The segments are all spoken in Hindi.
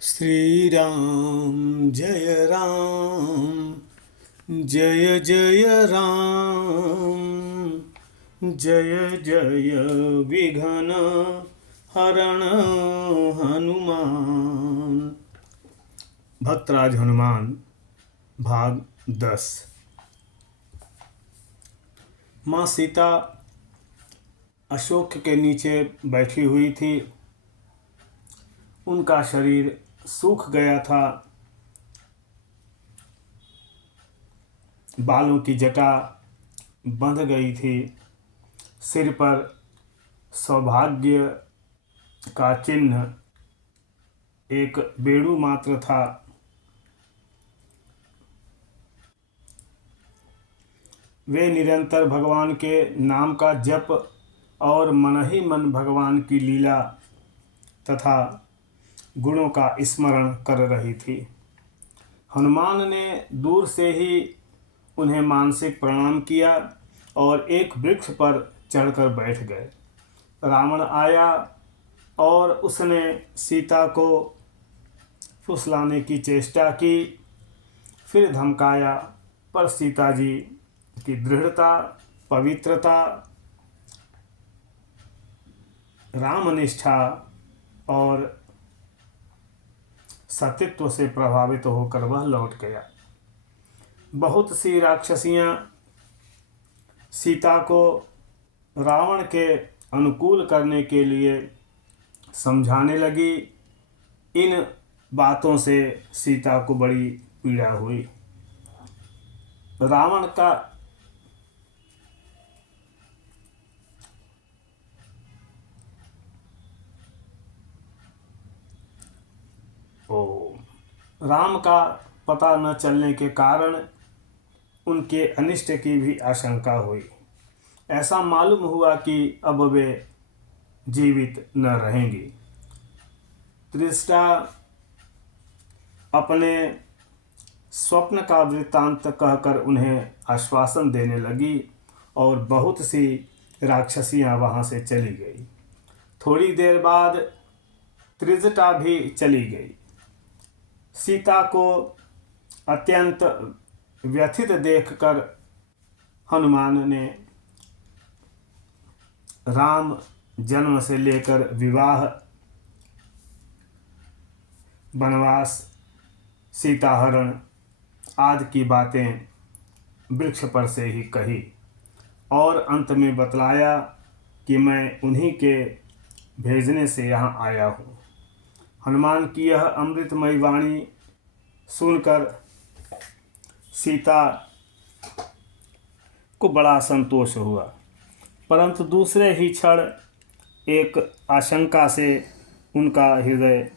श्री राम जय राम, जय जय राम, जय जय विघ्न हरण हनुमान। भक्तराज हनुमान भाग 10। माँ सीता अशोक के नीचे बैठी हुई थी। उनका शरीर सूख गया था। बालों की जटा बंध गई थी। सिर पर सौभाग्य का चिन्ह एक बेड़ू मात्र था। वे निरंतर भगवान के नाम का जप और मन ही मन भगवान की लीला तथा गुणों का स्मरण कर रही थी। हनुमान ने दूर से ही उन्हें मानसिक प्रणाम किया और एक वृक्ष पर चढ़कर बैठ गए। रावण आया और उसने सीता को फुसलाने की चेष्टा की, फिर धमकाया, पर सीता जी की दृढ़ता, पवित्रता, रामनिष्ठा और सतीत्व से प्रभावित होकर वह लौट गया। बहुत सी राक्षसियां सीता को रावण के अनुकूल करने के लिए समझाने लगी। इन बातों से सीता को बड़ी पीड़ा हुई। रावण का राम का पता न चलने के कारण उनके अनिष्ट की भी आशंका हुई। ऐसा मालूम हुआ कि अब वे जीवित न रहेंगी। त्रिष्टा अपने स्वप्न का वृत्तांत कहकर उन्हें आश्वासन देने लगी और बहुत सी राक्षसियां वहां से चली गई। थोड़ी देर बाद त्रिजटा भी चली गई। सीता को अत्यंत व्यथित देखकर हनुमान ने राम जन्म से लेकर विवाह, वनवास, सीताहरण आदि की बातें वृक्ष पर से ही कही और अंत में बतलाया कि मैं उन्हीं के भेजने से यहाँ आया हूँ। हनुमान की यह अमृतमयी वाणी सुनकर सीता को बड़ा संतोष हुआ, परंतु दूसरे ही क्षण एक आशंका से उनका हृदय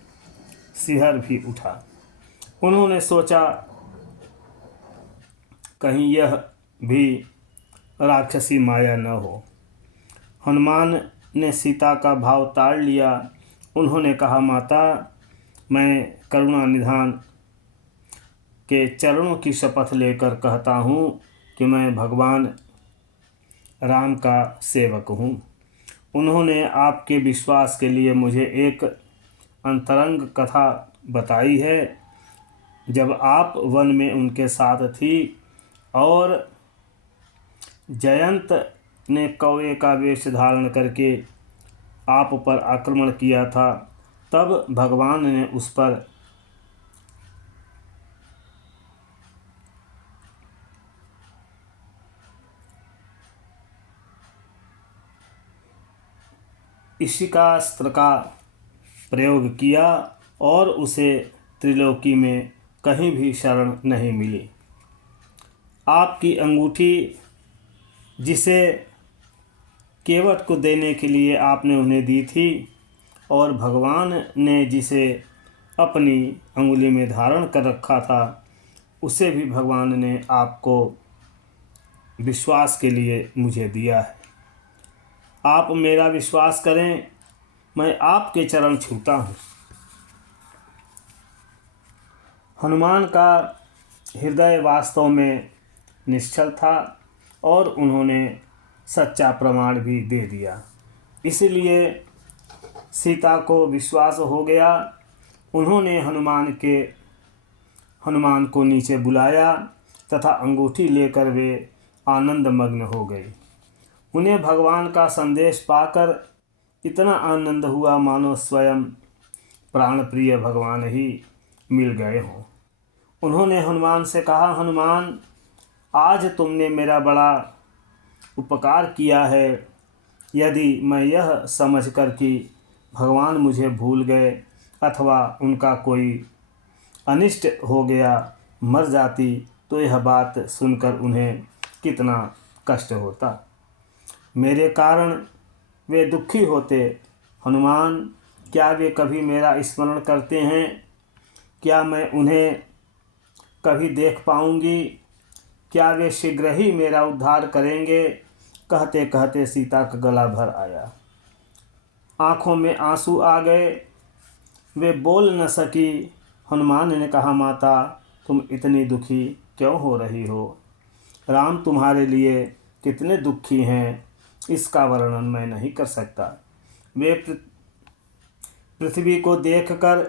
सिहर भी उठा। उन्होंने सोचा कहीं यह भी राक्षसी माया न हो। हनुमान ने सीता का भाव ताड़ लिया। उन्होंने कहा, माता, मैं करुणा निधान के चरणों की शपथ लेकर कहता हूँ कि मैं भगवान राम का सेवक हूँ। उन्होंने आपके विश्वास के लिए मुझे एक अंतरंग कथा बताई है। जब आप वन में उनके साथ थी और जयंत ने कौवे का वेश धारण करके आप पर आक्रमण किया था, तब भगवान ने उस पर इशिकास्त्र का प्रयोग किया और उसे त्रिलोकी में कहीं भी शरण नहीं मिली। आपकी अंगूठी जिसे केवट को देने के लिए आपने उन्हें दी थी और भगवान ने जिसे अपनी अंगुली में धारण कर रखा था, उसे भी भगवान ने आपको विश्वास के लिए मुझे दिया है। आप मेरा विश्वास करें, मैं आपके चरण छूता हूँ। हनुमान का हृदय वास्तव में निश्चल था और उन्होंने सच्चा प्रमाण भी दे दिया। इसलिए सीता को विश्वास हो गया उन्होंने हनुमान को नीचे बुलाया तथा अंगूठी लेकर वे आनंद मग्न हो गए। उन्हें भगवान का संदेश पाकर इतना आनंद हुआ मानो स्वयं प्राणप्रिय भगवान ही मिल गए हों। उन्होंने हनुमान से कहा, हनुमान, आज तुमने मेरा बड़ा उपकार किया है। यदि मैं यह समझकर कि भगवान मुझे भूल गए अथवा उनका कोई अनिष्ट हो गया, मर जाती, तो यह बात सुनकर उन्हें कितना कष्ट होता। मेरे कारण वे दुखी होते। हनुमान, क्या वे कभी मेरा स्मरण करते हैं? क्या मैं उन्हें कभी देख पाऊंगी? क्या वे शीघ्र ही मेरा उद्धार करेंगे? कहते कहते सीता का गला भर आया, आँखों में आंसू आ गए, वे बोल न सकी। हनुमान ने कहा, माता, तुम इतनी दुखी क्यों हो रही हो? राम तुम्हारे लिए कितने दुखी हैं, इसका वर्णन मैं नहीं कर सकता। वे पृथ्वी को देखकर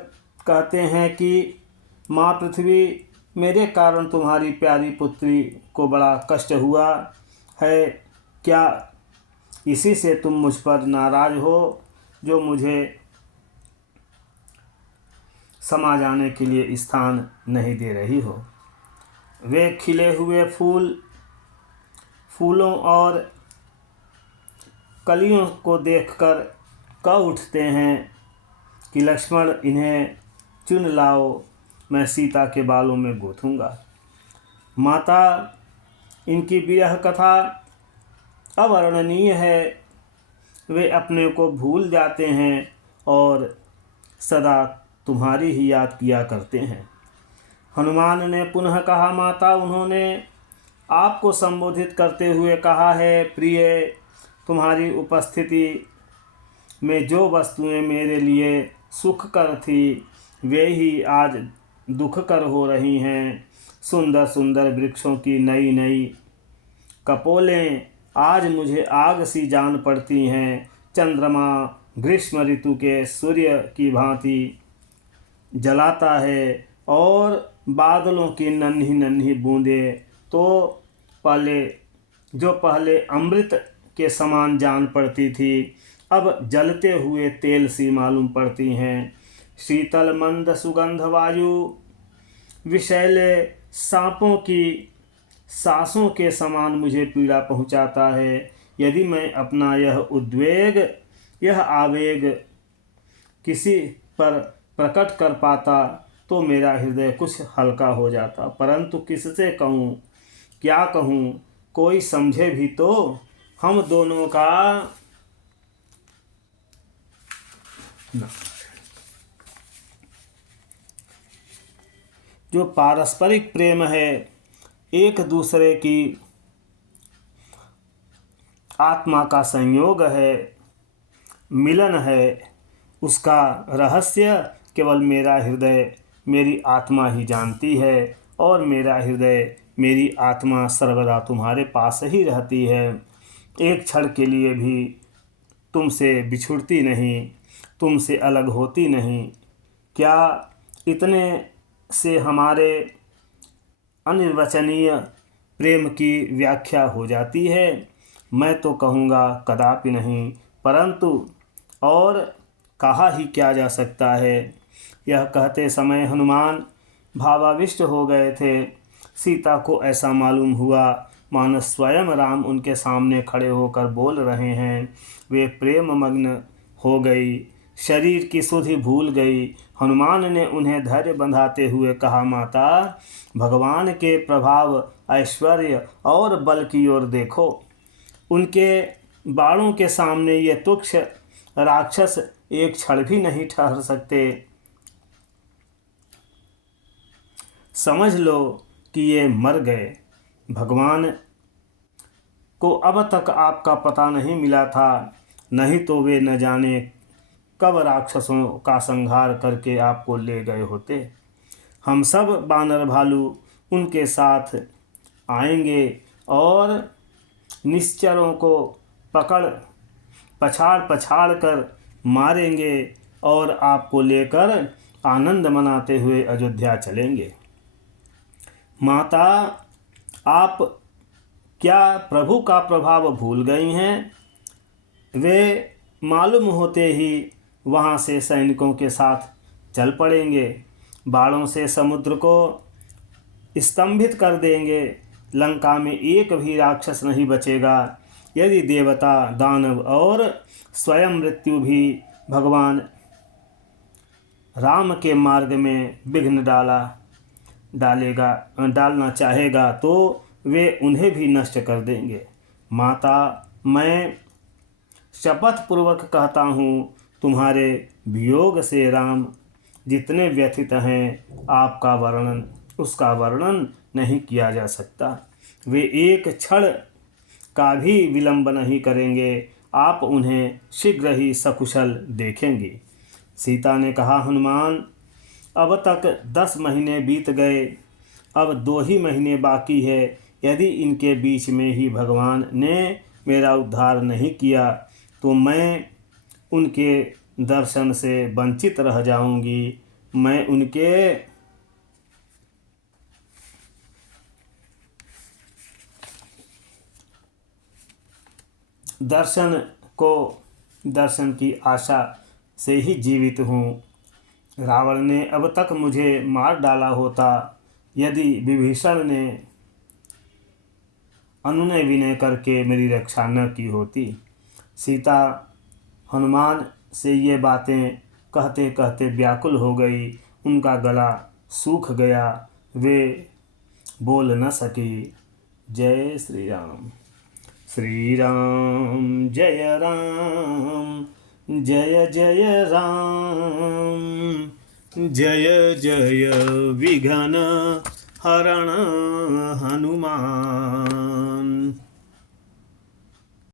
कहते हैं कि माँ पृथ्वी, मेरे कारण तुम्हारी प्यारी पुत्री को बड़ा कष्ट हुआ है। क्या इसी से तुम मुझ पर नाराज़ हो, जो मुझे समा जाने के लिए स्थान नहीं दे रही हो? वे खिले हुए फूलों और कलियों को देखकर कह उठते हैं कि लक्ष्मण, इन्हें चुन लाओ, मैं सीता के बालों में गूँथूँगा। माता, इनकी विरह कथा अवर्णनीय है। वे अपने को भूल जाते हैं और सदा तुम्हारी ही याद किया करते हैं। हनुमान ने पुनः कहा, माता, उन्होंने आपको संबोधित करते हुए कहा है, प्रिय, तुम्हारी उपस्थिति में जो वस्तुएं मेरे लिए सुखकर थी, वे ही आज दुखकर हो रही हैं। सुंदर सुंदर वृक्षों की नई नई कपोलें आज मुझे आग सी जान पड़ती हैं। चंद्रमा ग्रीष्म ऋतु के सूर्य की भांति जलाता है और बादलों की नन्ही नन्ही बूंदें तो पहले अमृत के समान जान पड़ती थी, अब जलते हुए तेल सी मालूम पड़ती हैं। शीतल मंद सुगंध वायु विषैले सांपों की सांसों के समान मुझे पीड़ा पहुंचाता है। यदि मैं अपना यह आवेग किसी पर प्रकट कर पाता तो मेरा हृदय कुछ हल्का हो जाता, परंतु किससे कहूँ, क्या कहूँ, कोई समझे भी तो। हम दोनों का जो पारस्परिक प्रेम है, एक दूसरे की आत्मा का संयोग है, मिलन है, उसका रहस्य केवल मेरा हृदय, मेरी आत्मा ही जानती है और मेरा हृदय, मेरी आत्मा सर्वदा तुम्हारे पास ही रहती है। एक क्षण के लिए भी तुमसे बिछुड़ती नहीं, तुमसे अलग होती नहीं। क्या इतने से हमारे अनिर्वचनीय प्रेम की व्याख्या हो जाती है? मैं तो कहूँगा कदापि नहीं, परंतु और कहा ही क्या जा सकता है। यह कहते समय हनुमान भावाविष्ट हो गए थे। सीता को ऐसा मालूम हुआ मानो स्वयं राम उनके सामने खड़े होकर बोल रहे हैं। वे प्रेम मग्न हो गई, शरीर की सुधि भूल गई। हनुमान ने उन्हें धैर्य बंधाते हुए कहा, माता, भगवान के प्रभाव, ऐश्वर्य और बल की ओर देखो। उनके बाणों के सामने ये तुच्छ राक्षस एक क्षण भी नहीं ठहर सकते। समझ लो कि ये मर गए। भगवान को अब तक आपका पता नहीं मिला था, नहीं तो वे न जाने कब राक्षसों का संहार करके आपको ले गए होते। हम सब बानर भालू उनके साथ आएंगे और निश्चरों को पछाड़ पछाड़ कर मारेंगे और आपको लेकर आनंद मनाते हुए अयोध्या चलेंगे। माता, आप क्या प्रभु का प्रभाव भूल गई हैं? वे मालूम होते ही वहाँ से सैनिकों के साथ चल पड़ेंगे, बाणों से समुद्र को स्तंभित कर देंगे। लंका में एक भी राक्षस नहीं बचेगा। यदि देवता, दानव और स्वयं मृत्यु भी भगवान राम के मार्ग में विघ्न डालना चाहेगा तो वे उन्हें भी नष्ट कर देंगे। माता, मैं शपथ पूर्वक कहता हूँ, तुम्हारे वियोग से राम जितने व्यथित हैं, उसका वर्णन नहीं किया जा सकता। वे एक क्षण का भी विलंब नहीं करेंगे। आप उन्हें शीघ्र ही सकुशल देखेंगे। सीता ने कहा, हनुमान, अब तक 10 महीने बीत गए, अब 2 ही महीने बाकी है। यदि इनके बीच में ही भगवान ने मेरा उद्धार नहीं किया तो मैं उनके दर्शन से वंचित रह जाऊंगी। मैं उनके दर्शन की आशा से ही जीवित हूँ। रावण ने अब तक मुझे मार डाला होता यदि विभीषण ने अनुनय विनय करके मेरी रक्षा न की होती। सीता हनुमान से ये बातें कहते कहते व्याकुल हो गई। उनका गला सूख गया, वे बोल न सकी। जय श्री राम। श्री राम जय राम, जय जय राम, जय जय विघ्न हरण हनुमान।